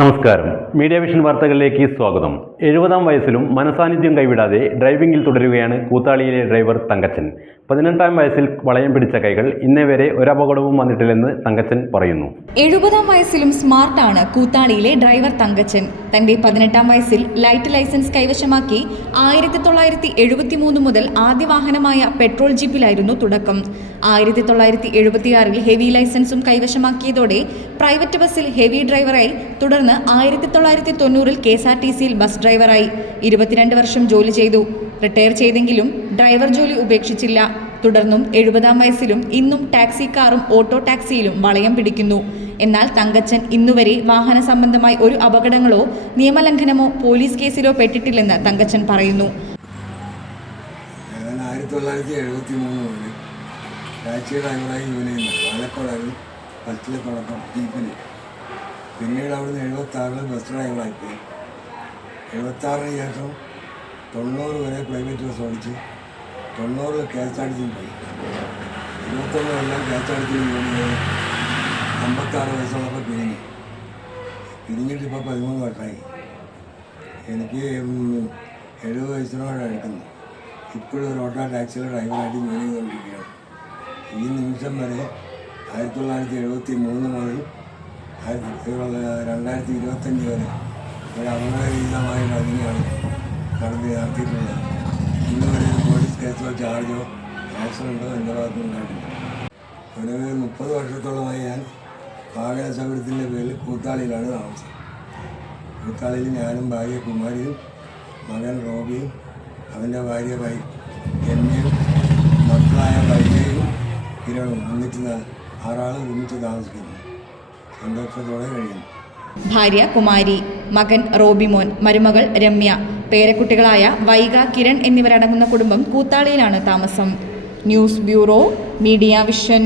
നമസ്കാരം. Media vision വാർത്തകളിലേക്ക് സ്വാഗതം. എഴുപതാം വയസ്സിലും മനസാന്നിധ്യം കൈവിടാതെ ഡ്രൈവിംഗിൽ തുടരുകയാണ് കൂത്താളിയിലെ ഡ്രൈവർ തങ്കച്ചൻ. പതിനെട്ടാം വയസ്സിൽ വളയം പിടിച്ച കൈകൾ ഇന്നേ വരെ ഒരപകടവും വന്നിട്ടില്ലെന്ന് തങ്കച്ചൻ പറയുന്നു. എഴുപതാം വയസ്സിലും സ്മാർട്ടാണ് കൂത്താളിയിലെ ഡ്രൈവർ തങ്കച്ചൻ. തന്റെ പതിനെട്ടാം വയസ്സിൽ ലൈറ്റ് ലൈസൻസ് കൈവശമാക്കി ആയിരത്തി തൊള്ളായിരത്തി എഴുപത്തി മൂന്ന് മുതൽ ആദ്യ വാഹനമായ പെട്രോൾ ജീപ്പിലായിരുന്നു തുടക്കം. ആയിരത്തി തൊള്ളായിരത്തി എഴുപത്തിയാറിൽ ഹെവി ലൈസൻസും കൈവശമാക്കിയതോടെ പ്രൈവറ്റ് ബസ്സിൽ ഹെവി ഡ്രൈവറായി തുടർന്ന് ആയിരത്തി തൊള്ളായിരത്തി തൊണ്ണൂറിൽ കെ എസ് ആർ ടി സിയിൽ ബസ് ഡ്രൈവറായി ഇരുപത്തിരണ്ട് വർഷം ജോലി ചെയ്തു. റിട്ടയർ ചെയ്തെങ്കിലും ഡ്രൈവർ ജോലി ഉപേക്ഷിച്ചില്ല. തുടർന്നും എഴുപതാം വയസ്സിലും ഇന്നും ടാക്സി കാറും ഓട്ടോ ടാക്സിയിലും വളയം പിടിക്കുന്നു. എന്നാൽ തങ്കച്ചൻ ഇന്നുവരെ വാഹന സംബന്ധമായി ഒരു അപകടങ്ങളോ നിയമലംഘനമോ പോലീസ് കേസിലോ പെട്ടിട്ടില്ലെന്ന് തങ്കച്ചൻ പറയുന്നു. പിന്നീട് തൊള്ളായിരത്തി എഴുപത്തി അവിടുന്ന് എഴുപത്താറിൽ ബസ് ഡ്രൈവറായിപ്പോയി എഴുപത്താറിന് ശേഷം തൊണ്ണൂറ് വരെ പ്രൈവറ്റ് ബസ് ഓടിച്ച് തൊണ്ണൂറിൽ കെ എസ് ആർ ടി സിയിൽ പോയി. ഇരുപത്തൊന്ന് കൊല്ലം കെ എസ് ആർ ടി സിയിൽ ചെയ്ത് അമ്പത്താറ് വയസ്സുള്ളപ്പോൾ പിരിഞ്ഞു. പിരിഞ്ഞിട്ട് ഇപ്പോൾ പതിമൂന്ന് വർഷമായി എനിക്ക് എഴുപത് വയസ്സിനോട് അടുക്കുന്നു ഇപ്പോഴും ഒരു ഓട്ടോ ടാക്സിയിലെ ഡ്രൈവറായിട്ട് ജോലി ചെയ്തുകൊണ്ടിരിക്കുകയാണ്. ഈ നിമിഷം വരെ ആയിരത്തി തൊള്ളായിരത്തി എഴുപത്തി മൂന്ന് മുതൽ ആയിരത്തി രണ്ടായിരത്തി ഇരുപത്തഞ്ച് വരെ ഒരു അപകടരഹിതമായ കടന്നു നടത്തി നടത്തിയിട്ടുള്ളത്. ഇന്നുവരെ പോലീസ് കേസോ ചാർജോ ആക്സിഡന്റോ എന്റെ ഭാഗത്തുനിന്ന് ഉണ്ടായിട്ടില്ല. ഒരു മുപ്പത് വർഷത്തോളമായി ഞാൻ വാഹന സൗകര്യത്തിന്റെ പേരിൽ കൂത്താളിയിലാണ് താമസം. കൂത്താളിയിൽ ഞാനും ഭാര്യ കുമാരിയും മകൻ റോബിയും അവന്റെ ഭാര്യ വൈ എന്നെയും മക്കളായ വൈകയും കിരണും ഒന്നിച്ച് ആറാളും ഒരുമിച്ച് താമസിക്കുന്നു. സന്തോഷത്തോടെ കഴിയുന്നു. ഭാര്യ കുമാരി മകൻ റോബിമോൻ മരുമകൾ രമ്യ പേരക്കുട്ടികളായ വൈഗ കിരൺ എന്നിവരടങ്ങുന്ന കുടുംബം കൂത്താളിയിലാണ് താമസം. News bureau media vision.